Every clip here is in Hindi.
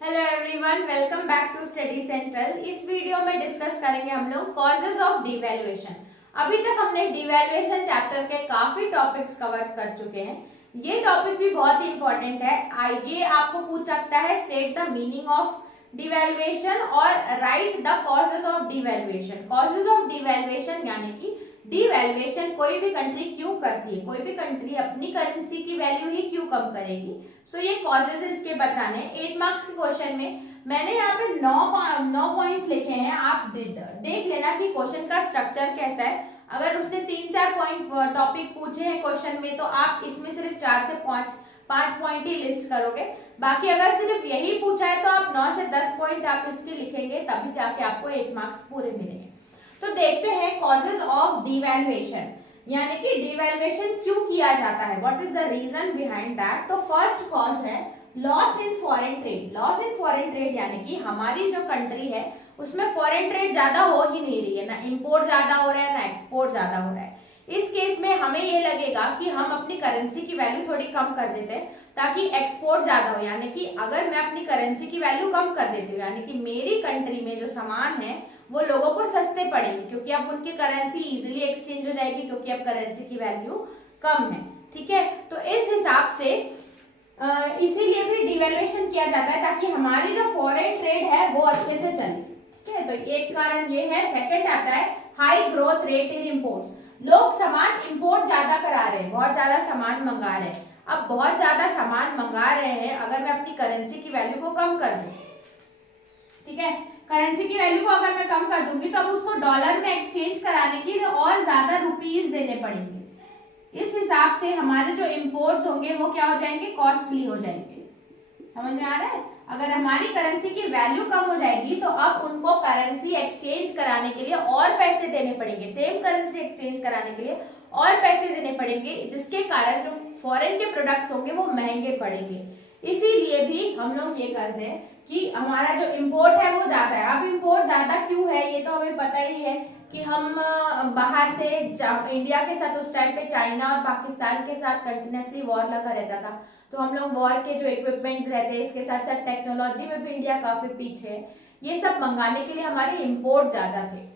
Hello everyone, welcome back to study central. इस वीडियो में डिस्कस करेंगे हम लोग कॉजेज ऑफ डिवैल्यूएशन। अभी तक हमने डिवैल्यूएशन चैप्टर के काफी टॉपिक्स कवर कर चुके हैं। ये टॉपिक भी बहुत ही इंपॉर्टेंट है। ये आपको पूछ सकता है state the meaning of devaluation और write the causes of devaluation. Causes of devaluation यानी कि डिवैल्यूएशन कोई भी कंट्री क्यों करती है, कोई भी कंट्री अपनी करेंसी की वैल्यू ही क्यों कम करेगी। सो ये कॉजेज इसके बताने। 8 मार्क्स के क्वेश्चन में मैंने यहाँ पे 9 पॉइंट्स लिखे हैं। आप देख लेना कि क्वेश्चन का स्ट्रक्चर कैसा है। अगर उसने 3-4 पॉइंट टॉपिक पूछे हैं क्वेश्चन में तो आप इसमें सिर्फ 4 से 5 पॉइंट ही लिस्ट करोगे। बाकी अगर सिर्फ यही पूछा है तो आप 9 से 10 पॉइंट आप इसके लिखेंगे, तभी जाके आपको 8 मार्क्स पूरे मिलेंगे। तो देखते हैं कॉजेज ऑफ डिवैल्यूएशन, यानी कि डिवैल्यूएशन क्यों किया जाता है, what is the reason behind that. तो फर्स्ट कॉज है loss in foreign trade. Loss in foreign trade यानी कि हमारी जो कंट्री है उसमें फॉरेन ट्रेड ज्यादा हो ही नहीं रही है, ना इंपोर्ट ज्यादा हो रहा है ना एक्सपोर्ट ज्यादा हो रहा है। इस केस में हमें ये लगेगा कि हम अपनी करेंसी की वैल्यू थोड़ी कम कर देते हैं ताकि एक्सपोर्ट ज्यादा हो। यानी कि अगर मैं अपनी करेंसी की वैल्यू कम कर देती हूँ, यानी कि मेरी कंट्री में जो सामान है वो लोगों को सस्ते पड़ेंगे, क्योंकि अब उनकी करेंसी इजीली एक्सचेंज हो जाएगी, क्योंकि अब करेंसी की वैल्यू कम है। ठीक है, तो इस हिसाब से इसीलिए भी डिवैल्यूएशन किया जाता है ताकि हमारी जो फॉरेन ट्रेड है वो अच्छे से चले। ठीक है, तो एक कारण ये है। सेकंड आता है high growth rate in imports. लोग सामान इंपोर्ट ज्यादा करा रहे हैं, बहुत ज्यादा सामान मंगा रहे हैं। अब बहुत ज्यादा सामान मंगा रहे हैं, अगर मैं अपनी करेंसी की वैल्यू को कम कर दूं, ठीक है, करेंसी की वैल्यू को अगर मैं कम कर दूंगी तो अब उसको डॉलर में एक्सचेंज कराने के लिए और ज्यादा रुपीज देने पड़ेंगे। इस हिसाब से हमारे जो इंपोर्ट्स होंगे वो क्या हो जाएंगे, कॉस्टली हो जाएंगे। समझ में आ रहा है। अगर हमारी करेंसी की वैल्यू कम हो जाएगी तो अब उनको करेंसी एक्सचेंज कराने के लिए और पैसे देने पड़ेंगे, सेम करेंसी एक्सचेंज कराने के लिए और पैसे देने पड़ेंगे, जिसके कारण जो फॉरेन के प्रोडक्ट्स होंगे वो महंगे पड़ेंगे। इसीलिए भी हम लोग ये करते हैं कि हमारा जो इंपोर्ट है वो ज्यादा है। अब इंपोर्ट ज्यादा क्यों है ये तो हमें पता ही है कि हम बाहर से इंडिया के साथ उस टाइम पे चाइना और पाकिस्तान के साथ कंटिन्यूसली वॉर लगा रहता था, तो हम लोग वॉर के जो इक्विपमेंट्स रहते हैं, इसके साथ साथ टेक्नोलॉजी में भी इंडिया काफी पीछे है, ये सब मंगाने के लिए हमारे इंपोर्ट ज्यादा थे।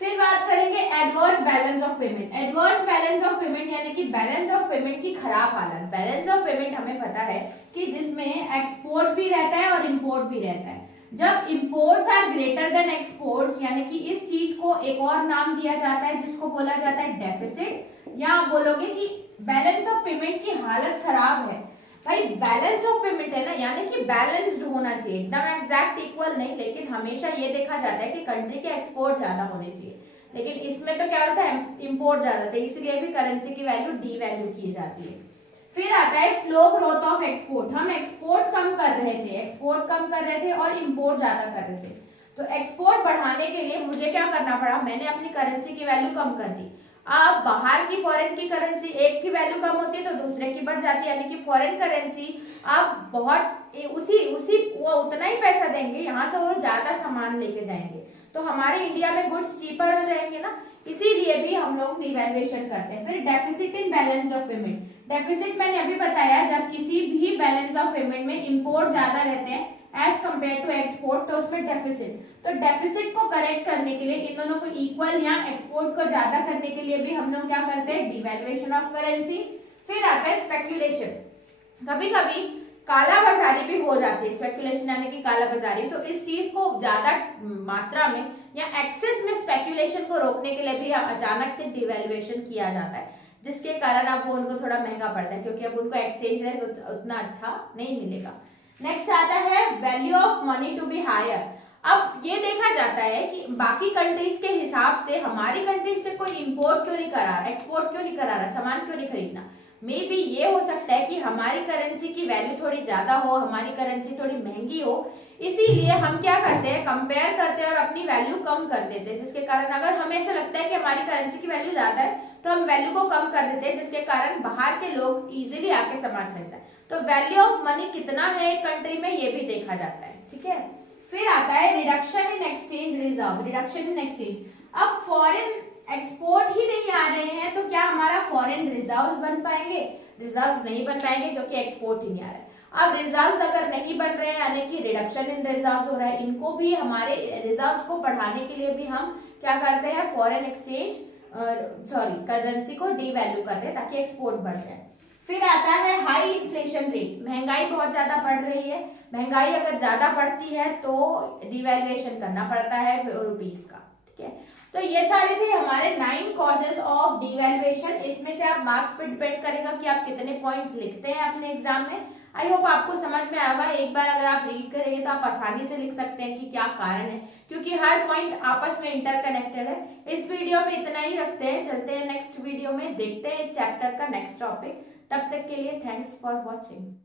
फिर बात करेंगे adverse balance of payment. Adverse balance of payment यानी कि बैलेंस ऑफ पेमेंट की खराब हालत। बैलेंस ऑफ पेमेंट हमें पता है कि जिसमें एक्सपोर्ट भी रहता है और इंपोर्ट भी रहता है। जब imports are greater than exports, यानी कि इस चीज को एक और नाम दिया जाता है जिसको बोला जाता है डेफिसिट, या आप बोलोगे कि बैलेंस ऑफ पेमेंट की हालत खराब है। भाई बैलेंस ऑफ पेमेंट है ना, यानी कि बैलेंस्ड होना चाहिए, एकदम एग्जैक्ट इक्वल नहीं, लेकिन हमेशा ये देखा जाता है कि कंट्री के एक्सपोर्ट ज्यादा होने चाहिए, लेकिन इसमें तो क्या होता है, इंपोर्ट ज्यादा थे, इसलिए भी करेंसी की वैल्यू डीवैल्यू की जाती है। फिर आता है स्लो ग्रोथ ऑफ एक्सपोर्ट। हम एक्सपोर्ट कम कर रहे थे और इंपोर्ट ज्यादा कर रहे थे। तो एक्सपोर्ट बढ़ाने के लिए मुझे क्या करना पड़ा, मैंने अपनी करेंसी की वैल्यू कम कर दी। अब बाहर की फॉरेन की करेंसी एक की वैल्यू कम होती है तो दूसरे की बढ़ जाती है, यानी कि फॉरेन करेंसी आप बहुत उसी वो उतना ही पैसा देंगे, यहाँ से वो ज्यादा सामान लेके जाएंगे, तो हमारे इंडिया में गुड्स चीपर हो जाएंगे ना, इसीलिए भी हम लोग डिवैल्यूएशन करते हैं। फिर deficit in balance of payment. Deficit मैंने अभी बताया, जब किसी भी बैलेंस ऑफ पेमेंट में इंपोर्ट ज्यादा रहते हैं एज कंपेयर टू एक्सपोर्ट, तो उसमें डेफिसिट। तो डेफिसिट को करेक्ट करने के लिए, इन दोनों को इक्वल या एक्सपोर्ट को ज्यादा करने के लिए भी हम लोग क्या करते हैं, डिवैल्यूएशन ऑफ करेंसी। फिर आता है स्पेक्यूलेशन। कभी कभी काला बाजारी भी हो जाती है, स्पेक्यूलेशन यानी कि काला बाजारी। तो इस चीज को ज्यादा मात्रा में या एक्सेस में स्पेक्यूलेशन को रोकने के लिए भी अचानक से डिवैल्यूएशन किया जाता है, जिसके कारण अब वो उनको थोड़ा महंगा पड़ता है, क्योंकि अब उनको एक्सचेंज रेट उतना अच्छा नहीं मिलेगा। नेक्स्ट आता है value of money to be higher. अब ये देखा जाता है कि बाकी कंट्रीज के हिसाब से हमारी कंट्री से कोई इंपोर्ट क्यों नहीं करा रहा, एक्सपोर्ट क्यों नहीं करा रहा, सामान क्यों नहीं खरीदना। मे बी ये हो सकता है कि हमारी करेंसी की वैल्यू थोड़ी ज्यादा हो, हमारी करेंसी थोड़ी महंगी हो, इसीलिए हम क्या करते हैं, कंपेयर करते हैं और अपनी वैल्यू कम कर देते हैं, जिसके कारण अगर हमें ऐसा लगता है कि हमारी करेंसी की वैल्यू ज्यादा है तो हम वैल्यू को कम कर देते हैं, जिसके कारण बाहर के लोग इजीली आके सामान खरीदते हैं। तो वैल्यू ऑफ मनी कितना है एक कंट्री में ये भी देखा जाता है। ठीक है, फिर आता है reduction in exchange reserve. Reduction in exchange, अब फॉरेन एक्सपोर्ट ही नहीं आ रहे हैं तो क्या हमारा फॉरेन रिजर्व्स बन पाएंगे, रिजर्व्स नहीं बन पाएंगे क्योंकि एक्सपोर्ट ही नहीं आ रहा है। अब रिजर्व्स अगर नहीं बन रहे हैं यानी कि रिडक्शन इन रिजर्व्स हो रहा है, इनको भी हमारे रिजर्व्स को बढ़ाने के लिए भी हम क्या करते हैं, फॉरेन एक्सचेंज करेंसी को डीवैल्यू करते हैं ताकि एक्सपोर्ट बढ़ जाए। फिर आता है हाई इन्फ्लेशन रेट, महंगाई बहुत ज्यादा बढ़ रही है, महंगाई अगर ज्यादा बढ़ती है तो डिवैल्यूएशन करना पड़ता है रुपीस का, ठीक है। तो ये सारे थे हमारे 9 कॉजेज ऑफ डिवैल्यूएशन। इसमें से आप मार्क्स पे डिपेंड करेगा कि आप कितने पॉइंट्स लिखते हैं अपने एग्जाम में। आई होप आपको समझ में आएगा, एक बार अगर आप रीड करेंगे तो आप आसानी से लिख सकते हैं कि क्या कारण है, क्योंकि हर पॉइंट आपस में इंटरकनेक्टेड है। इस वीडियो में इतना ही रखते हैं, चलते हैं नेक्स्ट वीडियो में, देखते हैं इस चैप्टर का नेक्स्ट टॉपिक। तब तक के लिए थैंक्स फॉर वॉचिंग।